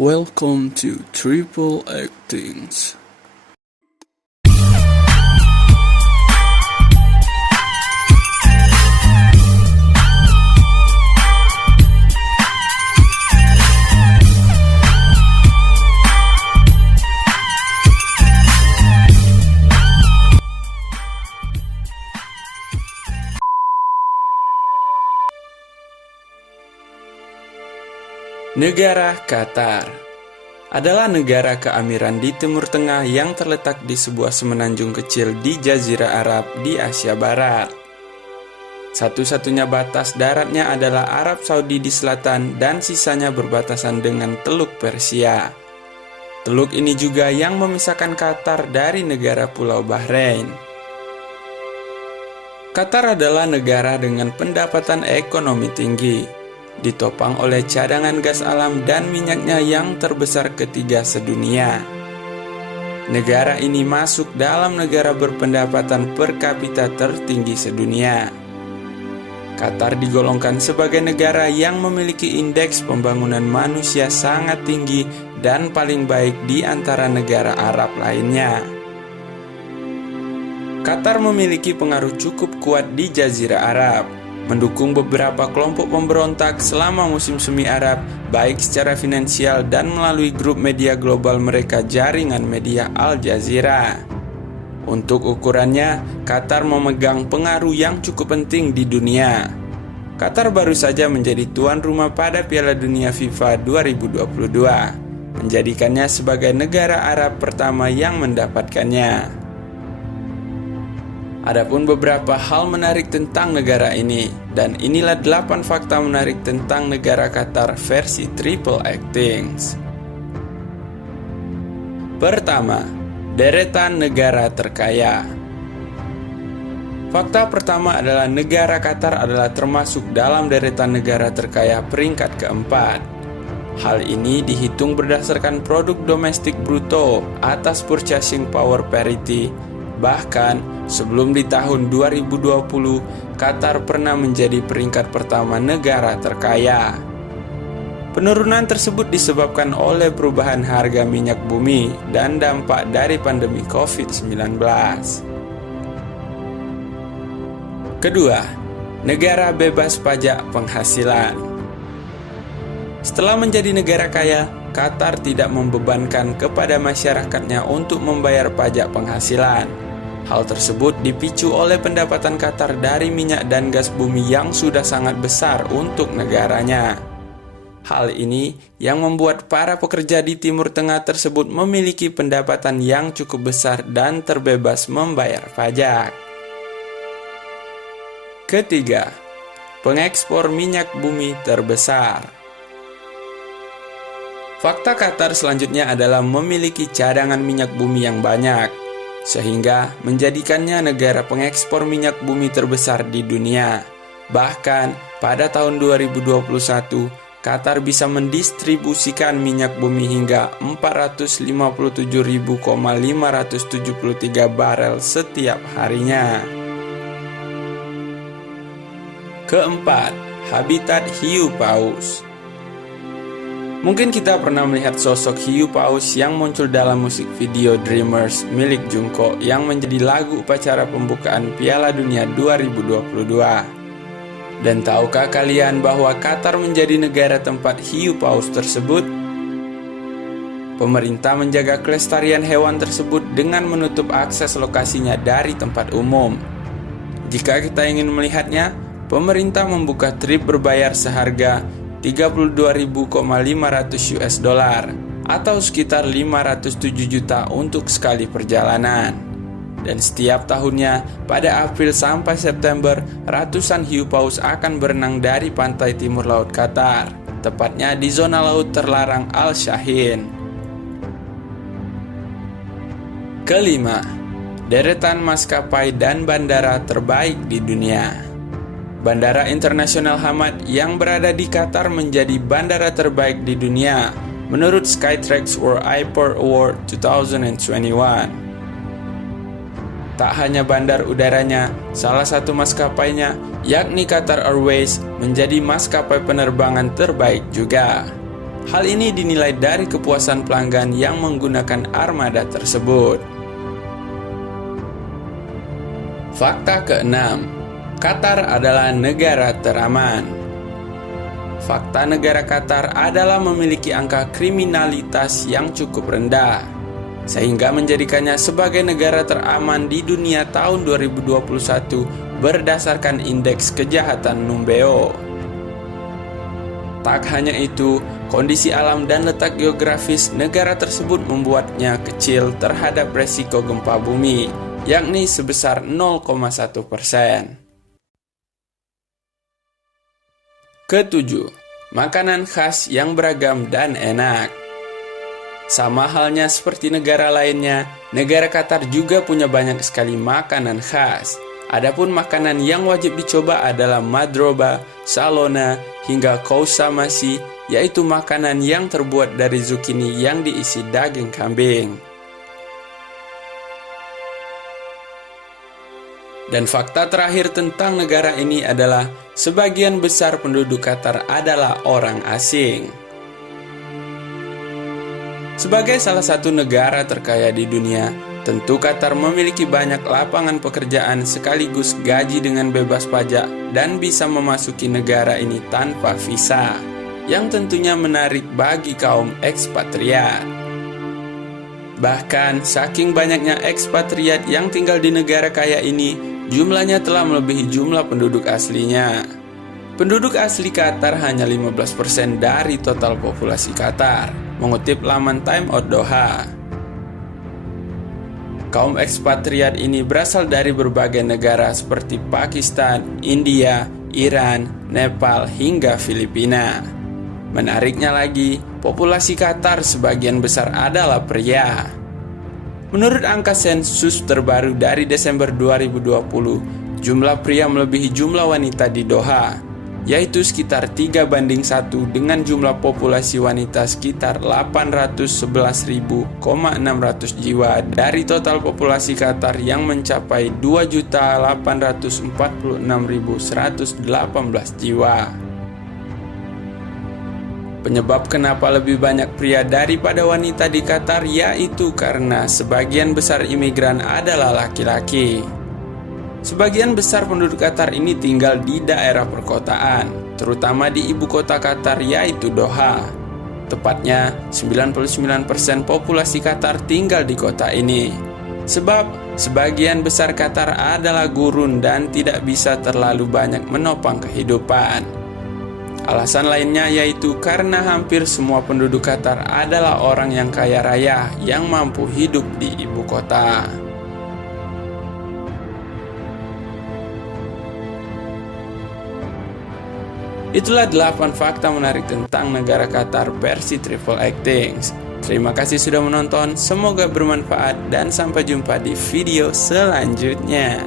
Welcome to Triple Actings. Negara Qatar adalah negara keamiran di Timur Tengah yang terletak di sebuah semenanjung kecil di Jazirah Arab di Asia Barat. Satu-satunya batas daratnya adalah Arab Saudi di selatan dan sisanya berbatasan dengan Teluk Persia. Teluk ini juga yang memisahkan Qatar dari negara Pulau Bahrain. Qatar adalah negara dengan pendapatan ekonomi tinggi, ditopang oleh cadangan gas alam dan minyaknya yang terbesar ketiga sedunia. Negara ini masuk dalam negara berpendapatan per kapita tertinggi sedunia. Qatar digolongkan sebagai negara yang memiliki indeks pembangunan manusia sangat tinggi dan paling baik di antara negara Arab lainnya. Qatar memiliki pengaruh cukup kuat di Jazirah Arab, mendukung beberapa kelompok pemberontak selama musim semi Arab, baik secara finansial dan melalui grup media global mereka, jaringan media Al Jazeera. Untuk ukurannya, Qatar memegang pengaruh yang cukup penting di dunia. Qatar baru saja menjadi tuan rumah pada Piala Dunia FIFA 2022, menjadikannya sebagai negara Arab pertama yang mendapatkannya. Adapun beberapa hal menarik tentang negara ini, dan inilah 8 fakta menarik tentang negara Qatar versi Triple Actings. Pertama, deretan negara terkaya. Fakta pertama adalah negara Qatar adalah termasuk dalam deretan negara terkaya peringkat keempat. Hal ini dihitung berdasarkan produk domestik bruto atas purchasing power parity. Bahkan, sebelum di tahun 2020, Qatar pernah menjadi peringkat pertama negara terkaya. Penurunan tersebut disebabkan oleh perubahan harga minyak bumi dan dampak dari pandemi COVID-19. Kedua, negara bebas pajak penghasilan. Setelah menjadi negara kaya, Qatar tidak membebankan kepada masyarakatnya untuk membayar pajak penghasilan. Hal tersebut dipicu oleh pendapatan Qatar dari minyak dan gas bumi yang sudah sangat besar untuk negaranya. Hal ini yang membuat para pekerja di Timur Tengah tersebut memiliki pendapatan yang cukup besar dan terbebas membayar pajak. Ketiga, pengekspor minyak bumi terbesar. Fakta Qatar selanjutnya adalah memiliki cadangan minyak bumi yang banyak, sehingga menjadikannya negara pengekspor minyak bumi terbesar di dunia. Bahkan pada tahun 2021, Qatar bisa mendistribusikan minyak bumi hingga 457.573 barel setiap harinya. Keempat, habitat hiu paus. Mungkin kita pernah melihat sosok hiu paus yang muncul dalam musik video Dreamers milik Jungkook yang menjadi lagu upacara pembukaan Piala Dunia 2022. Dan tahukah kalian bahwa Qatar menjadi negara tempat hiu paus tersebut? Pemerintah menjaga kelestarian hewan tersebut dengan menutup akses lokasinya dari tempat umum. Jika kita ingin melihatnya, pemerintah membuka trip berbayar seharga $32.500 atau sekitar 507 juta untuk sekali perjalanan. Dan setiap tahunnya pada April sampai September, ratusan hiu paus akan berenang dari pantai timur laut Qatar, tepatnya di zona laut terlarang Al Shaheen. Kelima, deretan maskapai dan bandara terbaik di dunia. Bandara Internasional Hamad yang berada di Qatar menjadi bandara terbaik di dunia menurut Skytrax World Airport Award 2021. Tak hanya bandar udaranya, salah satu maskapainya, yakni Qatar Airways, menjadi maskapai penerbangan terbaik juga. Hal ini dinilai dari kepuasan pelanggan yang menggunakan armada tersebut. Fakta keenam, Qatar adalah negara teraman. Fakta negara Qatar adalah memiliki angka kriminalitas yang cukup rendah, sehingga menjadikannya sebagai negara teraman di dunia tahun 2021 berdasarkan indeks kejahatan Numbeo. Tak hanya itu, kondisi alam dan letak geografis negara tersebut membuatnya kecil terhadap resiko gempa bumi, yakni sebesar 0,1%. Ketujuh, makanan khas yang beragam dan enak. Sama halnya seperti negara lainnya, negara Qatar juga punya banyak sekali makanan khas. Adapun makanan yang wajib dicoba adalah madroba, salona, hingga kousa masi, yaitu makanan yang terbuat dari zukini yang diisi daging kambing. Dan fakta terakhir tentang negara ini adalah sebagian besar penduduk Qatar adalah orang asing. Sebagai salah satu negara terkaya di dunia, tentu Qatar memiliki banyak lapangan pekerjaan sekaligus gaji dengan bebas pajak dan bisa memasuki negara ini tanpa visa, yang tentunya menarik bagi kaum ekspatriat. Bahkan, saking banyaknya ekspatriat yang tinggal di negara kaya ini, jumlahnya telah melebihi jumlah penduduk aslinya. Penduduk asli Qatar hanya 15% dari total populasi Qatar, mengutip laman Time Out Doha. Kaum ekspatriat ini berasal dari berbagai negara seperti Pakistan, India, Iran, Nepal, hingga Filipina. Menariknya lagi, populasi Qatar sebagian besar adalah pria. Menurut angka sensus terbaru dari Desember 2020, jumlah pria melebihi jumlah wanita di Doha, yaitu sekitar 3:1 dengan jumlah populasi wanita sekitar 811.600 jiwa dari total populasi Qatar yang mencapai 2.846.118 jiwa. Penyebab kenapa lebih banyak pria daripada wanita di Qatar yaitu karena sebagian besar imigran adalah laki-laki. Sebagian besar penduduk Qatar ini tinggal di daerah perkotaan, terutama di ibu kota Qatar yaitu Doha. Tepatnya, 99% populasi Qatar tinggal di kota ini. Sebab, sebagian besar Qatar adalah gurun dan tidak bisa terlalu banyak menopang kehidupan. Alasan lainnya yaitu karena hampir semua penduduk Qatar adalah orang yang kaya raya yang mampu hidup di ibu kota. Itulah 8 fakta menarik tentang negara Qatar versi Triple Actings. Terima kasih sudah menonton, semoga bermanfaat dan sampai jumpa di video selanjutnya.